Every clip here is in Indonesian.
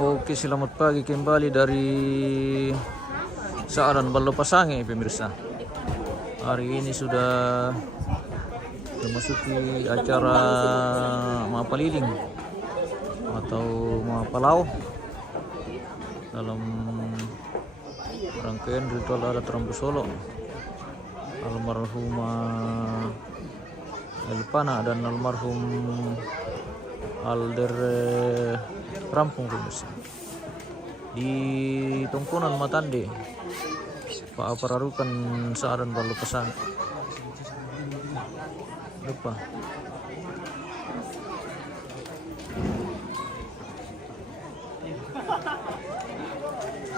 Oke, selamat pagi kembali dari Saaran Ballo Pasange, pemirsa. Hari ini sudah memasuki acara Mapaliling atau Mapalau dalam rangkaian ritual adat Rambu Solo almarhumah Elpana dan almarhum Alder Rampung, pemirsa, di Tongkonan Matande, Pak Apararukan Saaran Ballo Pasange. Lupa.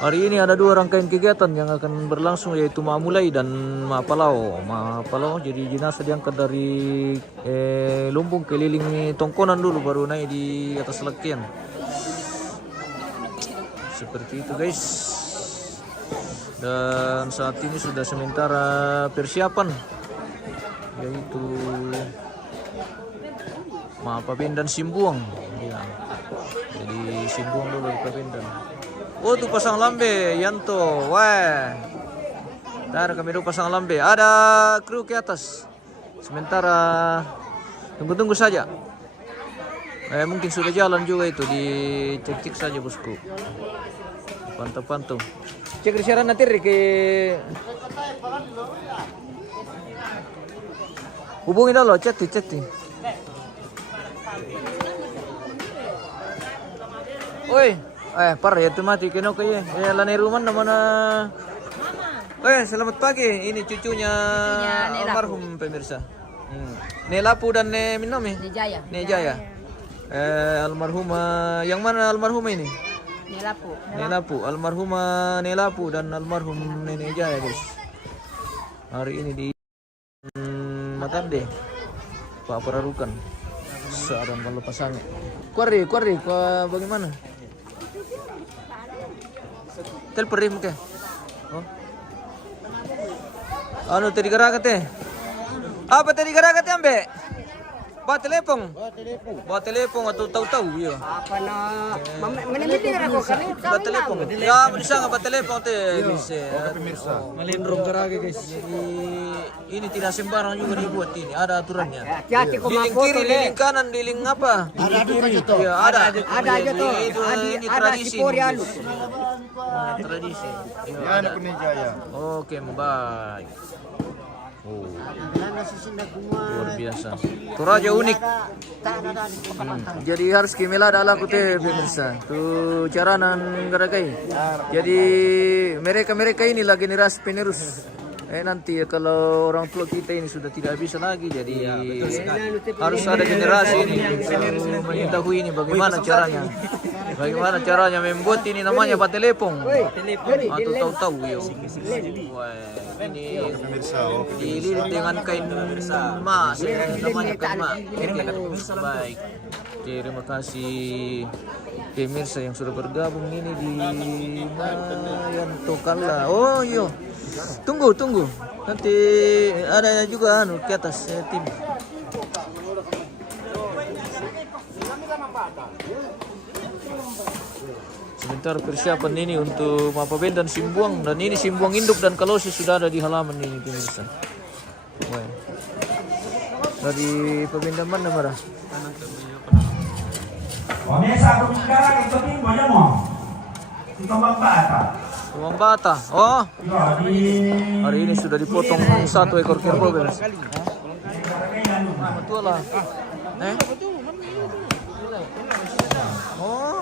Hari ini ada dua rangkaian kegiatan yang akan berlangsung, yaitu Mamulai dan Mapalau. Mapalau jadi jenazah diangkat dari lumbung keliling Tongkonan dulu, baru naik di atas lekian. Seperti itu, guys. Dan saat ini sudah sementara persiapan, yaitu Pabendan Simbuang. Ya. Jadi Simbuang dulu di Pabendan. Oh, tuh pasang lambe, Yanto. Wah. Ntar kami dulu pasang lambe. Ada kru ke atas. Sementara tunggu-tunggu saja. Mungkin sudah jalan juga itu, dicek-cek saja, bosku. Pantau-pantau. Cek di siaran nanti ke hubungi dulu, chat. Oi, par ya tuh mati kena kayak lanai rumah mana. Selamat pagi. Ini cucunya almarhum, pemirsa. Nelapu dan Minome. Nejaya. Almarhumah yang mana almarhumah ini? Nelapu. Almarhumah Nelapu dan almarhum Nenek Jaya, guys. Hari ini di Matande, Pak Apararukan Saaran Ballo Pasange. Kuari, bagaimana? Telepon rim ke? Oh. Anu tadi gerakat teh? Apa tadi gerakat ambe? Bawa telepon atau tahu ya? Apa na? Meneliti aku kan? Bawa telepon. Ya, bisa nggak bawa telepon teh? Bisa. Melindrung gerage, guys. Jadi ini tidak sembarang juga dibuat ini. Ada aturannya. Diling kiri, diling kanan, diling apa? Ya, ada. Ada aja tuh. Ini tradisi. Tradisi. Ya, anak Jaya. Oke, baik. Oh, luar biasa. Toraja unik. Jadi harus kimela adalah kute, pemirsa. Tuh caranan gerakai. Jadi mereka ini lagi generasi penerus. Nanti kalau orang tua kita ini sudah tidak bisa lagi, jadi harus ada generasi ini mengetahui ini bagaimana caranya membuat ini namanya batelepong atau tahu-tahu yo. Ini dililit dengan kain emas, namanya kain emas. Baik, terima kasih pemirsa yang sudah bergabung ini di Mayanto Kala. Oh iya, tunggu, nanti ada juga ke atas tim. Sebentar persiapan ini untuk Mapabendan Simbuang, dan ini Simbuang induk dan kalosis sudah ada di halaman ini, pemirsa. Wah. Dari Pabendan mana marah? Tuang bata. Oh. Hari ini sudah dipotong satu ekor kerbau, pemirsa. Betul lah. Oh.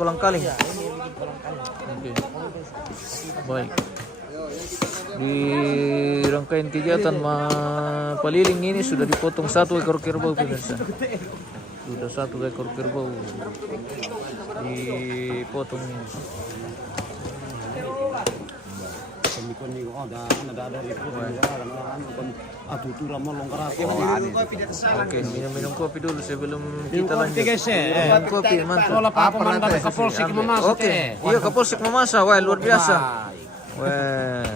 Kolang kaling. Okay. Baik. Di rangkaian kegiatan Mapaliling ini sudah dipotong satu ekor kerbau, pemirsa. Sudah satu ekor kerbau dipotong ini. Oke, minum kopi dulu sebelum kita lanjut. Minum kopi, mantap. Oke, iya Kapolsek memasak, wah luar biasa. Wah.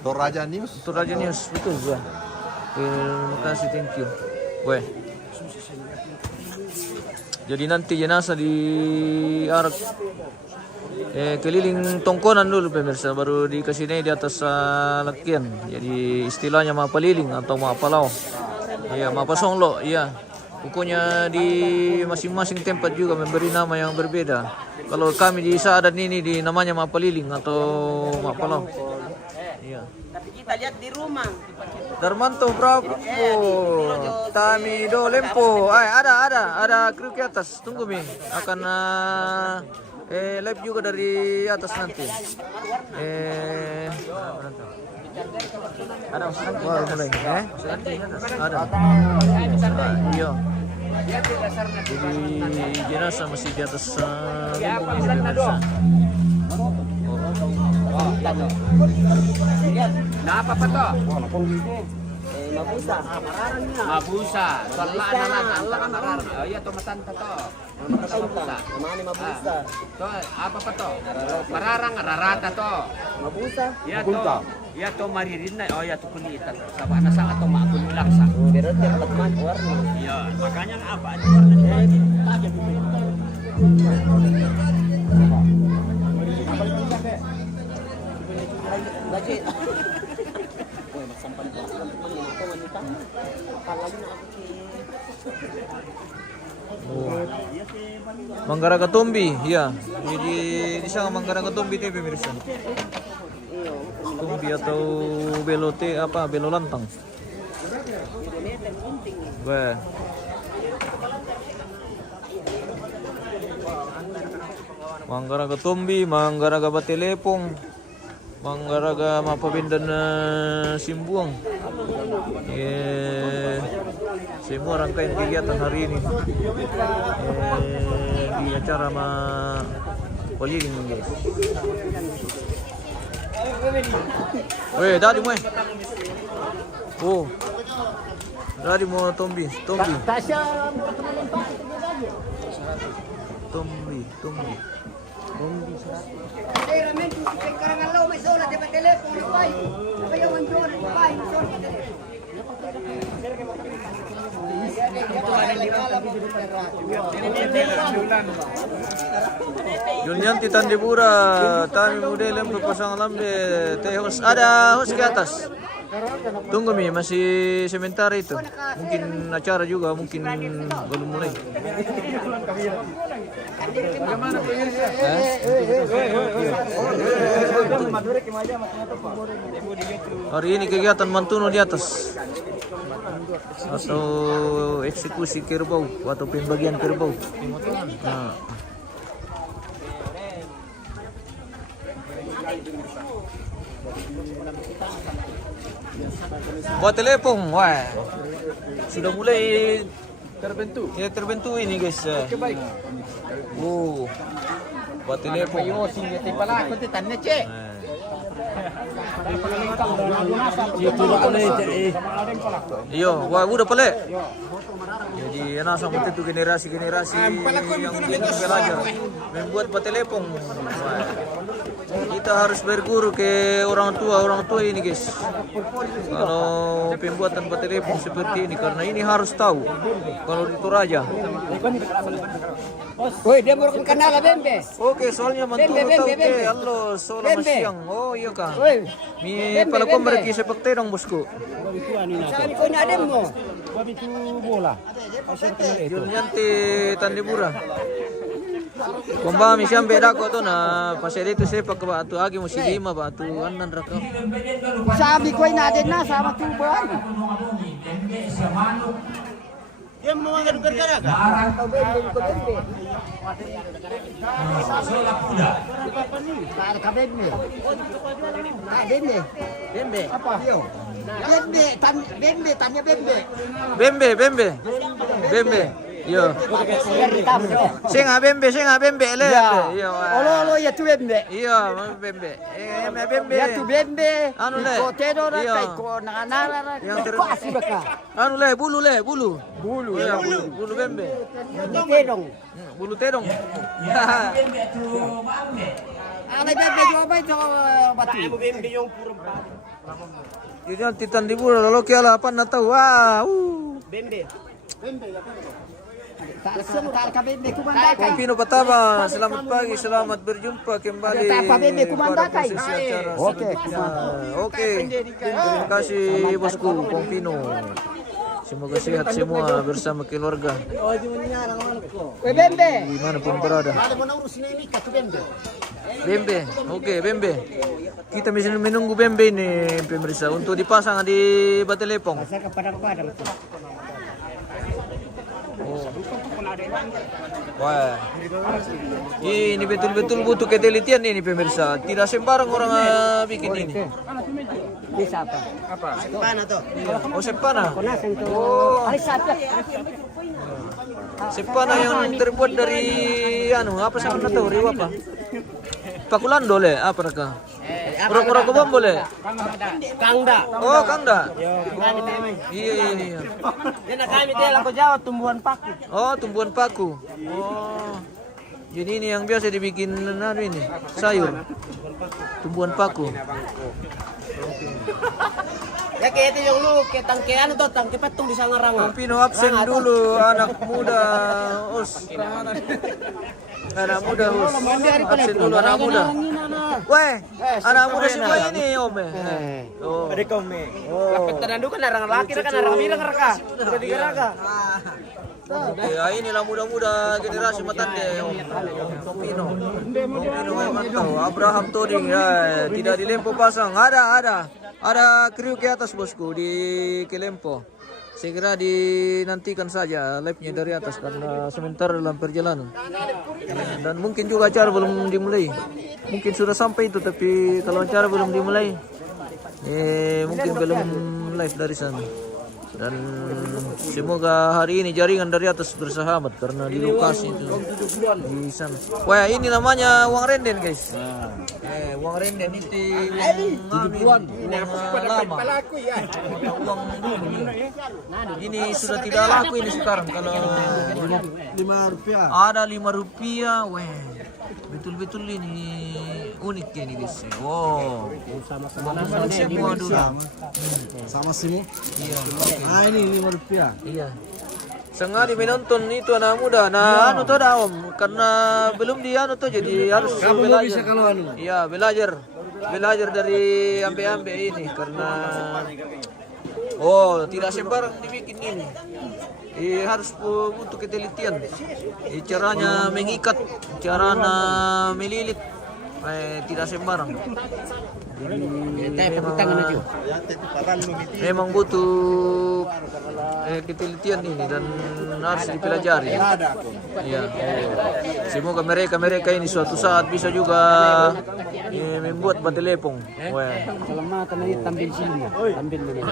Toraja News, betul ya. Terima kasih, thank you. Weh. Jadi nanti jenazah di arak keliling tongkonan dulu pemirsa, baru dikasih di atas lakian. Jadi istilahnya mapaliling atau mapalau. Iya, mapasonglo, iya. Pokoknya di masing-masing tempat juga memberi nama yang berbeda. Kalau kami di Saadat ini di namanya mapaliling atau mapalau. Iya. Tapi kita lihat di rumah. Darmanto Bravo, Tamido Lempo, ada kru ke atas, tunggu mi, akan live juga dari atas nanti. Ada wah mulai, ada, iya. Jadi jenazah masih di atas lumbung ini pemirsa. Nah, apa to? Mabusa. Mabusa. Soalnya anak antara mararang. Oh iya, tomatan to. Mabusa. Mana mabusa? To, apa to? Mararang rarata to. Mabusa. Iya to. Iya to maririn na. Oh iya to kunita. Sabana sa ato maakun laksa. Berarti yang teman warna. Iya, makanya apa ada warna. Lagi. Woi, sampan kelas atau wanita. Apalagi Manggaraga Tombi, ya. Jadi di sana Manggaraga Tombi itu pemirsa. Tombi atau belote apa belo lantang. Wah. Manggaraga Tombi, Manggaraga Batelepong, Manggaraga Mapabindan Simbuang. Semua rangkaian kegiatan hari ini di acara Mapaliling guys. Weh, tadi mo Oh. Tadi mo Tombi. Yunyanti Tandipura, Tami Mudelem berpasang lambe, Tehos ada hos ke atas. Tunggu mi, masih sementara itu. Mungkin acara juga, mungkin belum mulai. Hari ini kegiatan mantuno di atas atau eksekusi kerbau atau pembagian kerbau. Nah. Buat telepon, wah, sudah mulai terbentuk. Ya terbentuk ini guys. Oh, buat telepon. Ayo sini tipala ko titanne cek. Iyo, wah udah pale. Jadi anak sama itu generasi-generasi yang belajar membuat patelepong. Kita harus berguru ke orang tua ini guys. Kalau pembuatan patelepong seperti ini, karena ini harus tahu. Kalau di Toraja. Woi, dia baru kenal Bembe. Oke, soalnya mantuno tahu ke halo soalnya siang. Oh iya kah. Woi, Mi pala ko mereki sepak terong bosku. saan ko na dem mo? Yunyanti Tandipura. Kumba mi siyang beda ko to na pasere itu sepak ke batu agi mo si lima batu anan raka. Sabi ko na din na sama tuban. Yang mau ngaduk-ngaduk ka? Atau Bembe ko Bembe. Solak kuda. Para ka Bembe. Bembe. Bembe. Apa? Bembe, Bembe, tanya Bembe. Bembe. Yo. Singa Bembe le. Yo. Olo ya tu Bembe. Iyo, Bembe. Bembe. Ya tu Bembe. Anu le. Ko tedo ra Iya. kay ko nanganara ra. Ko asiba ka. Anu le, bulu. Iya, bulu Bembe. Tedong. Bulu terong. Ana Bembe joba itu batu. Bembe yung puro. Yun Tandipura lalu kiala apa na tahu. Wah. Bembe. Tak kabebe kumandakai. Kung Pino Pataba, selamat pagi, selamat berjumpa kembali Ada apa, Bebe? Kumandakai. pada prosesi acara Oke. selanjutnya. Oke, terima kasih bosku Kung Pino. Semoga sehat semua bersama keluarga Bembe. dimanapun berada. Bembe, oke Bembe. Kita masih menunggu Bembe ini pemirsa untuk dipasang di Batelepong. Saya kepadang-padang. Oh. Wah, ini betul-betul butuh ketelitian ini pemirsa. Tidak sembarang orang bikin ini. Bisa apa? Oh sepana. Konasan to. Oh, Alisata. sepana yang terbuat dari apa sih namanya tuh? Riwa apa? Pakulando le, apa raka? Roko-roko bom boleh? Kangda. Oh, kangda. Iya. Yan na kami tayo ako jawa tumbuhan paku. Oh, tumbuhan paku. Oh. Jadi ini yang biasa dibikin ini, sayur. Tumbuhan paku. Ya kayak itu yung lu, kayak tangke ano to, tangke patung di Sangaranga. Kung Pino absen dulu, anak muda, anak muda, absen dulu anak muda. Weh, anak muda semua ini om. Oh. Ada kome. Lapet tanandu kan narang laki kan narang bilang raka. Udah digeraga. Ya inilah muda-muda generasi Matande om. Kung Pino memang tahu. Abraham Toding ya, tidak dilempo pasang. Ada kriuk ke atas bosku di Kelempo. Segera dinantikan saja live-nya dari atas karena sementara dalam perjalanan. Dan mungkin juga acara belum dimulai. Mungkin sudah sampai itu tapi kalau acara belum dimulai mungkin belum live dari sana. Dan semoga hari ini jaringan dari atas bersahabat karena di lokasi itu di sana. Wah ini namanya uang renden guys. Uang renden itu uang lama. Uang dulu. Ini sudah tidak laku ini sekarang kalau Rp5. ada Rp5. Wah betul-betul ini unik ini guys. Wow. Sama semua dulu. Sama simu. Iya. Ah ini Rp5. Iya. Sengaja menonton itu anak muda. Nah, anu tuh dah om, karena belum dia anu tuh jadi harus belajar. kalau anu. Iya, belajar dari ambe-ambe ini karena tidak sembarang dibikin ini. Harus butuh ketelitian. Caranya mengikat, caranya melilit, tidak sembarang. Memang butuh ketelitian ini dan harus dipelajari. Iya. Semoga mereka ini suatu saat bisa juga membuat batelepong. Keselamatan ini tampil sini. Tampil ini.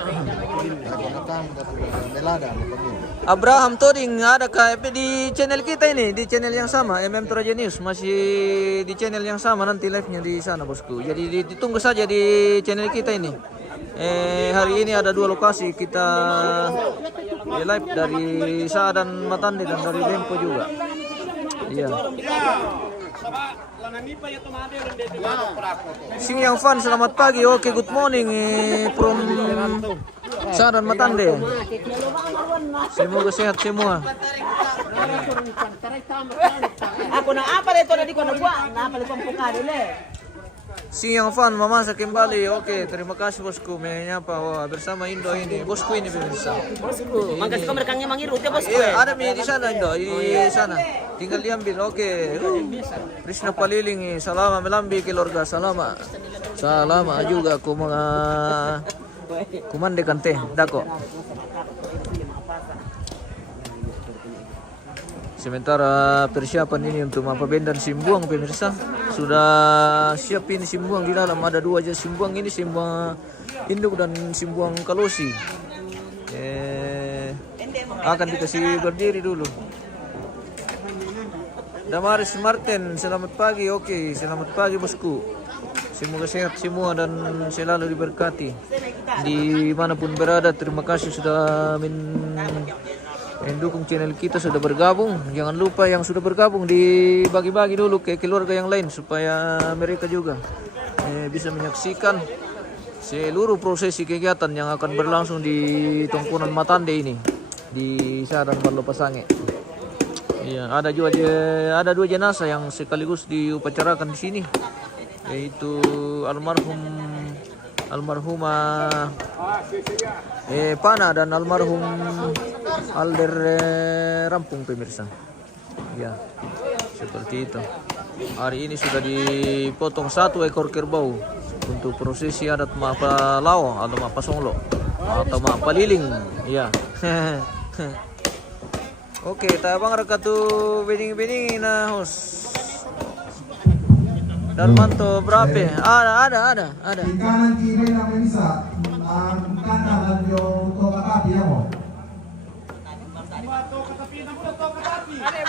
Abraham Toding ada KP di channel kita ini, di channel yang sama MM Toraja News, masih di channel yang sama nanti live-nya di sana bosku. Jadi ditunggu saja di channel kita ini. Hari ini ada 2 lokasi kita live dari Saa dan Matande dan dari Lempo juga. Iya. Sing yang fun, selamat pagi. Oke, good morning from Saa dan Matande. Semoga sehat semua. Ako na apa dito na di ko nagwa. Na apa dito pukado le. Sing yang fun memasak kembali. Oke, terima kasih bosku menyapa bersama Indo ini. Bosku ini pemirsa. Mangkas ko merekangnya mangiru te bos. Iya, ada di sana Indo, di sana. Tinggal diambil. Oke. Krishna Paliling, salama melambi keluarga, salama. Salama juga aku mga kumandekan teh, dako. Sementara persiapan ini untuk mapabendan simbuang pemirsa sudah siap ini simbuang di dalam ada 2 aja simbuang ini simbuang induk dan simbuang kalosi. Akan dikasih berdiri dulu. Damaris Martin, selamat pagi. Oke, selamat pagi bosku. Semoga sehat semua dan selalu diberkati dimanapun berada. Terima kasih sudah mendukung channel kita, sudah bergabung. Jangan lupa yang sudah bergabung dibagi-bagi dulu ke keluarga yang lain supaya mereka juga bisa menyaksikan seluruh prosesi kegiatan yang akan berlangsung di Tongkonan Matande ini. di Saran Barlo Pasange. Iya, ada dua jenazah yang sekaligus diupacarakan di sini, yaitu almarhumah Pana dan almarhum Alder Rampung, pemirsa. Ya, seperti itu. Hari ini sudah dipotong 1 ekor kerbau untuk prosesi adat Mapalao atau Mapasonglo atau Mapaliling. Ya. Oke, tabang rekatu bening-bening na hos. Darmanto berapa? Ada. Di kanan kiri apa bisa? Kanan yung toka kapi ya mo.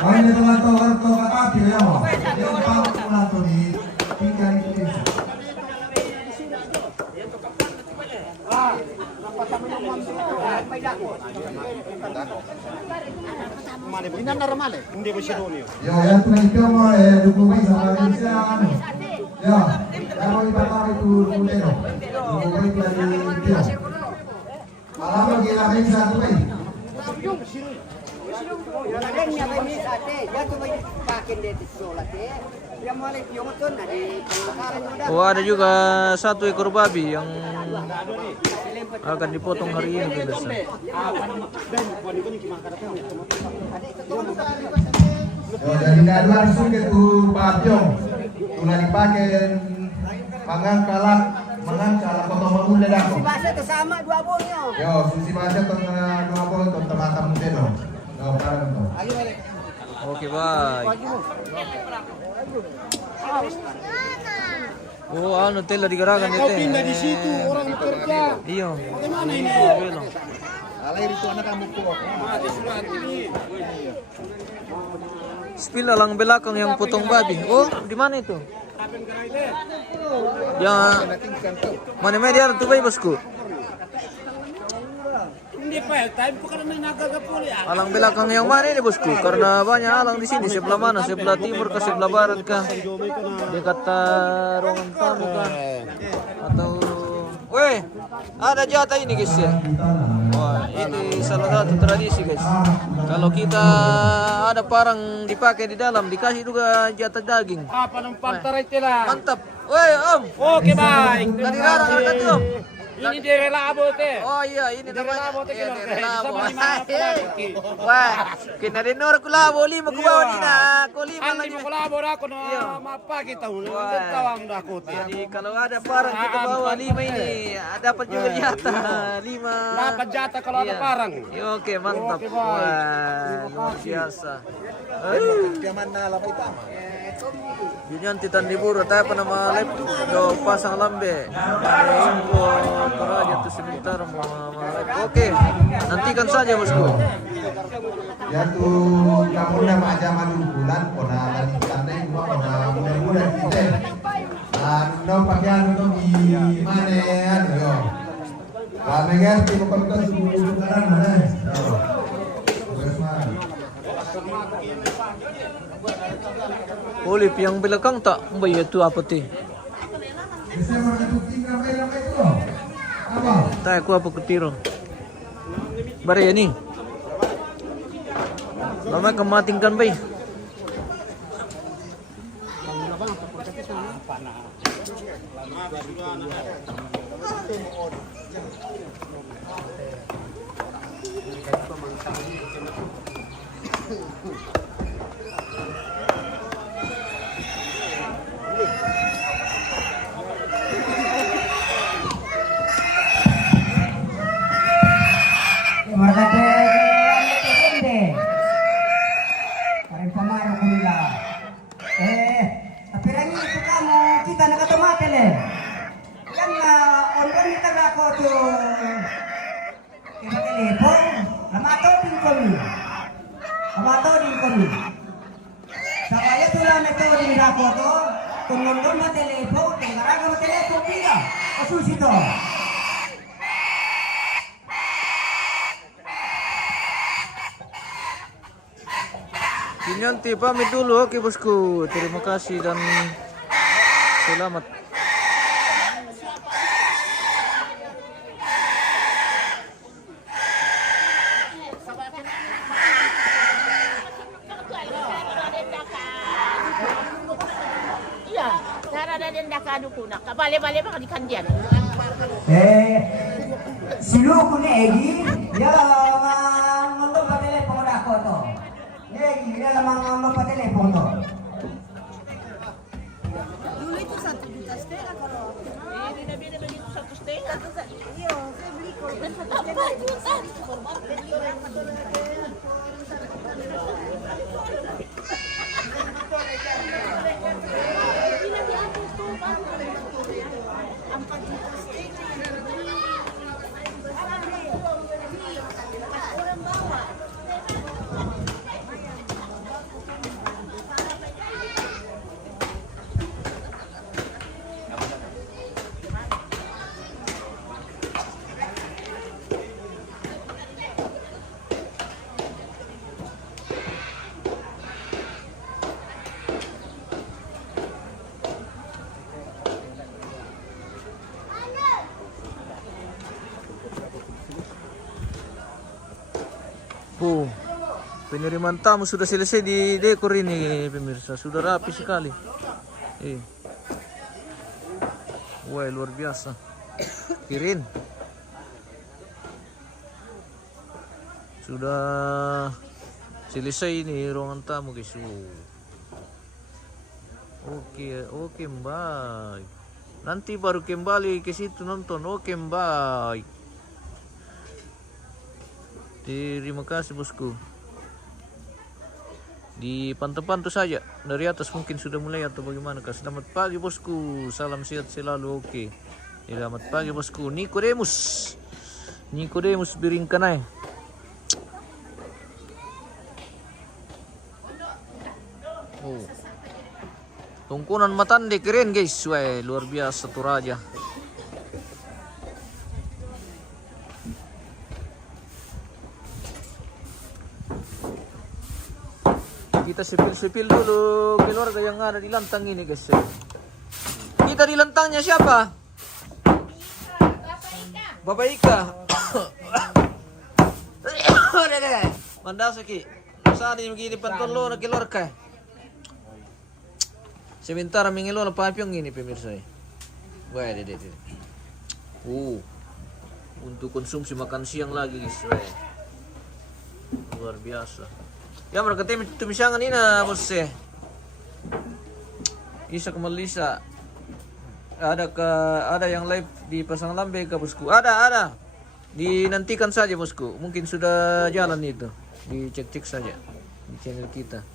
Ini toka kapi ya mo. Yung pang to di kanan kiri. Ini normal eh. Hindi ko siya doon yun. Yo, yan tunay mo dukumay sa Malaysia ano. Yo, mo ipataw itu rumulero. Dukumay lagi yo. Alam mo ginahin sa tuloy. Oh, ada juga 1 ekor babi yang akan dipotong hari ini, pemirsa. Yo, dari daluan suke tu babyong. Tula dipakai mangangkalak potong mangule dako. Si Basa itu sama 2 bonyo. Yo, susi basa tong dua boy tong tamatam muteno. Yo, parang to. Oke, baik. Oh, ano tela digerakkan itu. Kau pindah di situ, orang bekerja. Iya. Bagaimana ini? Belok. Alay rito anak kamu ko. Spill alang belakang yang potong babi. Oh, di mana itu? Ya, mana media tuh bay bosku? Hindi pa, time ko ka naman nagagapuli ah. Alang belakang yang mana ini bosku? Karena banyak alang di sini. Sebelah mana? Sebelah timur kah? Sebelah barat kah? Dekat ruangan tamu kah? Atau, weh, ada jatah ini guys ya. Wah, ini salah satu tradisi guys. Kalau kita ada parang dipakai di dalam, dikasih juga jatah daging. Apa ng pantaray tila? Mantap. Weh, Om. Okay, baik. Tadi larang ada tuh. Ini di relabo te. Oh iya, ini namanya. relabo te Iya, kilo. di relabo. Sama ni mga palagi. Wah, kinadinor ko labo, 5 ko bawa ni na. Ko 5 Ang lagi. mo kolabor ako na Iya. mapakita mo. Wah. Ang tawang na ako te. Jadi kalau ada parang kita bawa 5 ini, dapat juga jatah 5. Dapat jata kalau ada Iya. parang. Iya, oke, mantap. Oke, baik. Wah, luar biasa. Yun yan, Titan Liburo. Tayo pa na mga live. So, pasang lambe. Info, para dito sebentar mga live. Oke, nantikan saja bosku. Ya tu kamu na maajaman bulan kona lanitane mo kona mudah kita. No pakaian untuk di mana ano yo. Kami ngerti mo pagka subukan mana. Olip yang belakang tak? Mbak itu apa ti? Bisa itu tinggal main itu. Apa? Tak, aku apa ketiro. Bare ni. Lama kematingkan bay. Tapi lagi itu kamu kita nak kata mati le. Yang orang kita nak kau tu kita telepon, lamato din kami. Lamato din kami. Sabaya tu lah metode din ako tu. Tunggu ma telepon, tinggal ka ma telepon pila. Kasusi to. Kinyanti pamit dulu, oke bosku. Terima kasih dan selamat. kado kuna. Kabale-bale ba di kandian. Siluko ni Egi, ya ngomong pa telepon ako to. Egi, ya lamang ngomong pa telepon to. Dulu itu 1,5 juta kalau. Hindi na binibili dito sa tuste. Iya, saya beli kalau kan 1,5 Oh, penerimaan tamu sudah selesai di dekor ini pemirsa, sudah rapi sekali. Wah, luar biasa. Kirin. Sudah selesai ini ruangan tamu guys. Oke, baik. Nanti baru kembali ke situ nonton. Oke, baik. Terima kasih bosku. Dipantau-pantau saja dari atas, mungkin sudah mulai atau bagaimana. Selamat pagi bosku, salam sehat selalu. Oke, selamat pagi bosku. Nikodemus Biringkanai. Oh, tungkunan matande keren guys. Wah, luar biasa tuh raja. Kita sepil-sepil dulu keluarga yang ada di lantang ini guys. Kita di lantangnya siapa? Bapak Ika. Mandasaki. Saan yung gini pantolo na keluarga. Sebentar mingilo na papyong ini pemirsa. Wah, dede. Untuk konsumsi makan siang lagi guys. Luar biasa. Ya mereka tumisangan ini na bos Isa Kemalisa. Ada yang live di Pasang Lambe ke bosku? Ada. Dinantikan saja bosku. Mungkin sudah jalan itu. Dicek-cek saja di channel kita.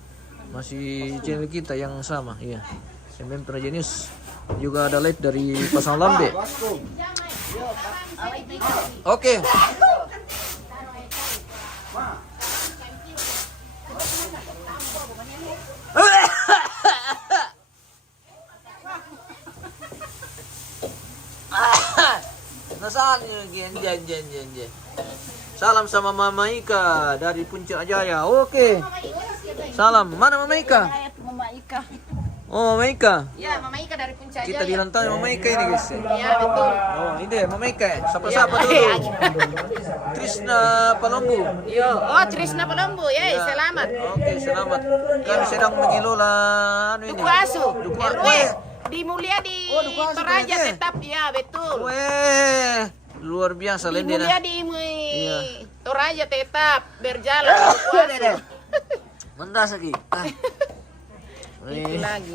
Masih channel kita yang sama, iya. Semen Raja News. Juga ada live dari Pasang Lambe. Oke. Nasaan yun? Jen. Salam sama Mama Ika dari Puncak Jaya. Oke. Salam. Mana Mama Ika? Mama Ika. Oh, Mama Ika. Ya, Mama Ika dari Puncak Kita di lantai Mama Ika ini guys. Ya, betul. Oh, ini deh Mama Ika. Sapa-sapa dulu. Trisna Palombu. Oh, Trisna Palombu. Ya, selamat. Oke, selamat. Kami sedang mengelola Duku Asu. Duku RW. Asu. Di Mulia di Duku Asu Toraja berarti. tetap, ya betul. Weh, luar biasa Di Lendena. Mulia di Toraja tetap berjalan. Duku Asu. Mandasaki. Itu lagi.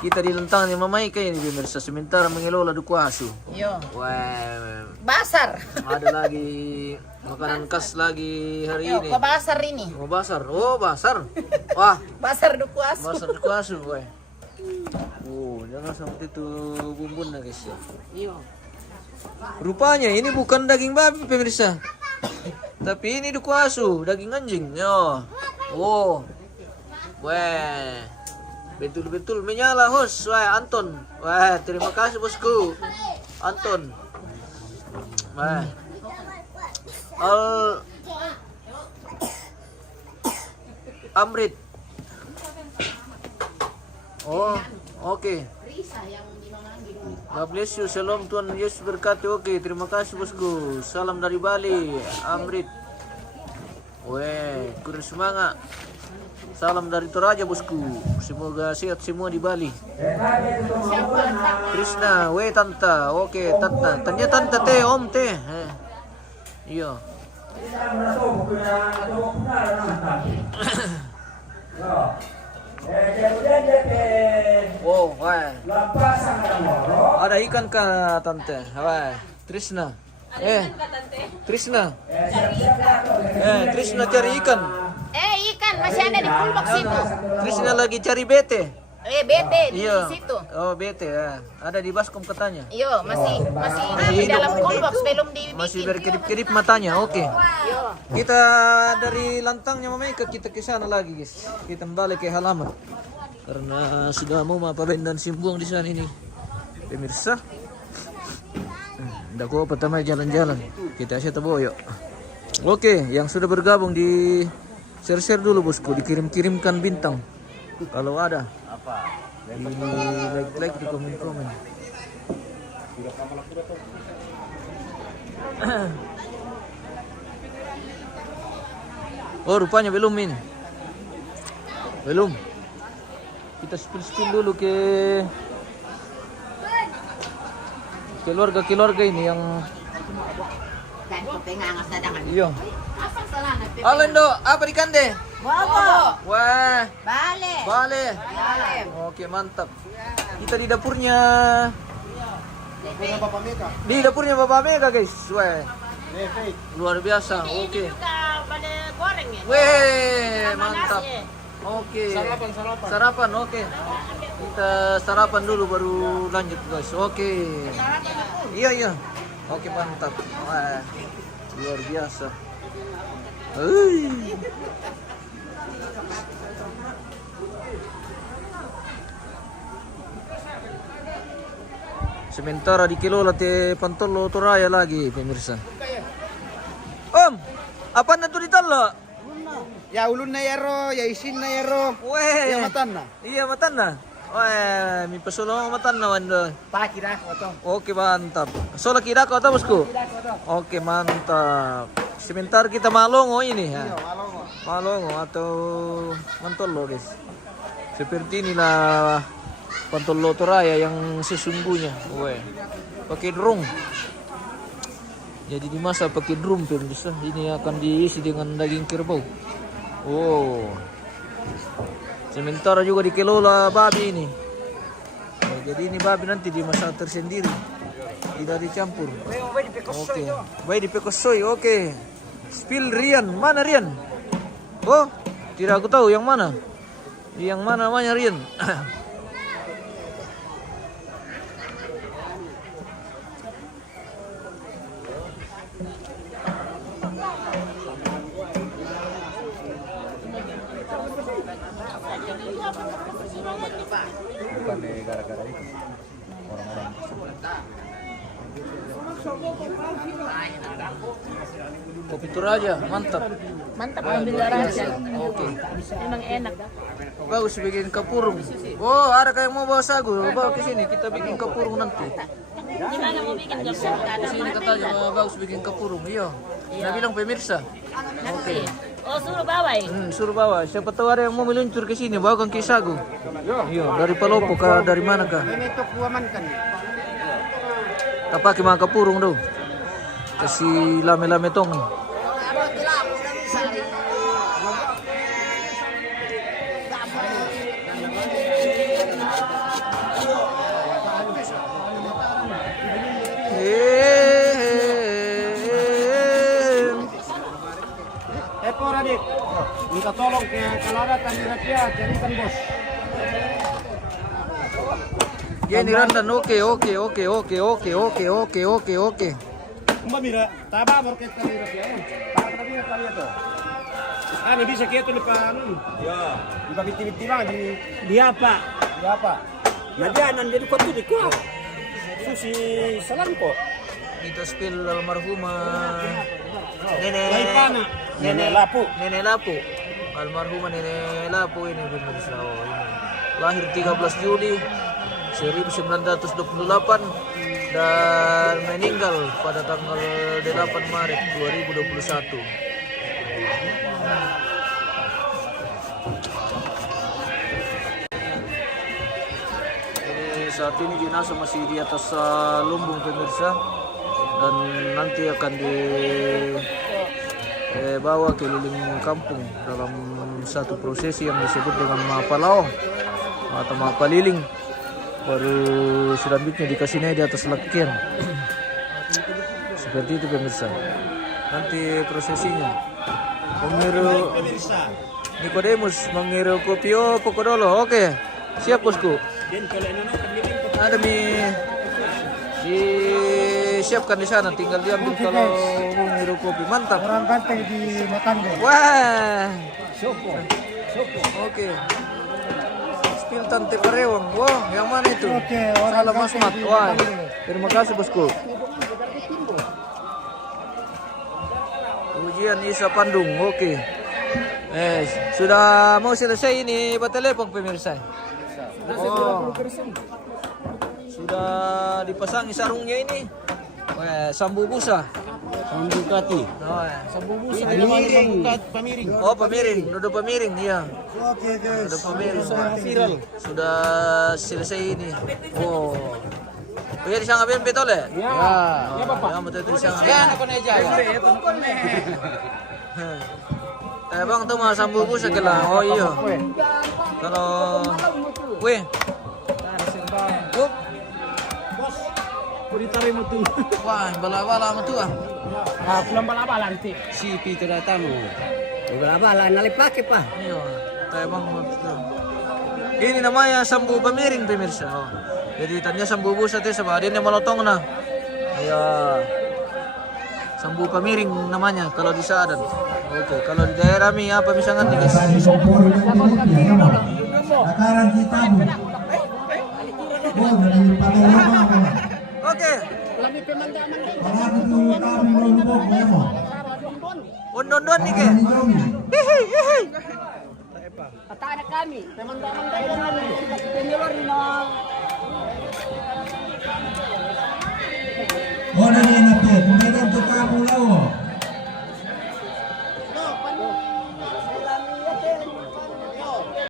Kita di lentangnya Mama Ika ini pemirsa, sementara mengelola Duku Asu. Yo. Wah, Basar. ada lagi makanan khas lagi hari Yo, ini. ke basar ini. Oh, basar. Oh, basar. Wah, Basar Duku Asu. basar Duku Asu, weh. Jangan sampai itu bumbunnya guys ya. Yo. Rupanya ini bukan daging babi pemirsa. Tapi ini Duku Asu, daging anjing. Yo. Oh. Weh. Betul-betul menyala host. Wah, Anton. Wah, terima kasih bosku. Anton. Wah. Amrit. Oh, oke. God bless you. Shalom, Tuhan Yesus berkati. Oke, terima kasih bosku. Salam dari Bali, Amrit. Weh, kurang semangat. Salam dari Toraja bosku. Semoga sehat semua di Bali. Krishna, we tante. Oke, tante. Tanya tante teh, om teh. Iya. Wow, wah. Ada ikan kah tante? Wah, Krishna. Krishna. Krishna cari ikan. Ikan masih ada di kulbak situ. Krishna lagi cari bete. Bete di Iya. situ. Oh, bete ya. Ada di baskom katanya. Iya, masih di dalam kulbak belum dibikin. Masih berkedip-kedip matanya. Oke. Iya. Kita dari lantangnya Mama Ika kita ke sana lagi, guys. Kita balik ke halaman. Karena sudah mau Pabendan Simbuang di sana ini. Pemirsa. Ndak apa pertama jalan-jalan. Kita asyik boyo. Oke, yang sudah bergabung di share-share dulu bosku, dikirim-kirimkan bintang. Kalau ada. Ini like-like di komen-komen. Oh, rupanya belum ini. Belum. Kita spill dulu ke keluarga-keluarga ini yang iya. Alen do, apa di kande? Bobo. Wah, Bale. bale. Oke, mantap. Kita di dapurnya. Di dapurnya Bapak Mega, guys. Wah. Luar biasa. Oke. Bale goreng ya. Weh, mantap. Oke. Sarapan, oke. Kita sarapan dulu baru lanjut, guys. Oke. Iya. Oke, mantap. Wah. Luar biasa. Sementara dikelola te Pantolo Toraya lagi, pemirsa. Om, apa nanti ditalo? Ya ulun na yaro, ya isin na yaro. Weh, Ya matan na. iya matan na. Weh, mi pasulong matan na wando. Pakira otong. Oke, mantap. Sola kira kau tahu bosku? Oke, mantap. Sebentar kita malongo ini ya. Malongo atau Mantolo, guys. Seperti inilah Pantolo Toraya yang sesungguhnya. Weh, pakai drum. Jadi dimasak pakai drum, pemirsa. Ini akan diisi dengan daging kerbau. Oh. Sementara juga dikelola babi ini. Oh, jadi ini babi nanti dimasak tersendiri. Tidak dicampur. Oke. Baik di pekosoy. Oke. Spill Rian. Mana Rian? Oh, tidak aku tahu yang mana. Yang mana namanya Rian? Bukan gara-gara itu orang-orang. Kopi Toraja, mantap. Mantap ambil raja. Oke. Memang enak. Bagus bikin kapurung. Oh, ada kayak mau bawa sagu, bawa ke sini kita bikin kapurung nanti. Gimana mau bikin Di sini katanya bagus bikin kapurung. Iya. Saya bilang pemirsa. Oke. Oh, suruh bawa ya? Suruh bawa. Siapa tahu ada yang mau meluncur ke sini, bawa ke sagu. Iya, dari Palopo kah dari mana kah? Ini tok kuaman kan. Tak pakai makan kapurung do. Kasih lame-lame tong. Eko Radit. Minta tolong ke kalau ada tandirapia carikan bos. Gini Randan, oke. Mbak Mira, taba borket tandirapia. Tak tadi kali itu. Kan bisa kita depan. Ya. Di biti-biti bang di apa? Di apa? Nah dia nan jadi kota di kok. Susi Salangko. Kita spill almarhumah Nenek Lapu. Nenek Lapu. Almarhumah Nenek Lapu ini pemirsa. Oh, ini. Lahir 13 Juli 1928 dan meninggal pada tanggal 8 Maret 2021. Saat ini jenazah masih di atas lumbung pemirsa, dan nanti akan dibawa keliling kampung dalam satu prosesi yang disebut dengan mapalao atau mapaliling. Baru selanjutnya dikasih naik di atas lakian. Seperti itu pemirsa. Nanti prosesinya. Mengiru Nikodemus mengiru kopi pokok dulu. Oke, siap bosku. Ada disiapkan di sana, tinggal diambil kalau mau ngiru kopi. Mantap. Orang kanteng di Matanggo. Wah. Oke. Spill tante parewang. Wah, yang mana itu? Oke, orang Salam kanteng Asmat. di Wah. Matanggo. Terima kasih bosku. Ujian Isa Pandung. Oke. Sudah mau selesai ini telepon pemirsa. Oh. Sudah dipasangi sarungnya ini. Wah, sambu busa. Sambu kati. Oh, Sambu busa. pamiring. Oh, pamiring. Duduk pamiring, iya. Oke guys. Duduk pamiring. Viral. Sudah selesai ini. Oh. Iya di sangga bempe tole? Ya. Ya, Bapak. Ya, betul di sangga. Ya, nak aja ya. Bang tuh mah sambu busa kela. Oh iya. Kalau weh. Bos. Kuritari mo tu. Wah, bala-bala mo tuh ah. Pulang bala-bala nanti. Si Peter datang. Bala-bala nalipake pa. Iya, tayo bang ini namanya sambu pamiring pemirsa. Oh. Jadi tanya sambu busa itu sama dia malotong na. Iya. Sambu pamiring namanya kalau di Sadan. Oke, kalau di daerah mi apa misalkan nih guys? Sekarang kita Oke. Ondon-don nih ke? Hihi. Kata anak kami, teman-teman kami penyelur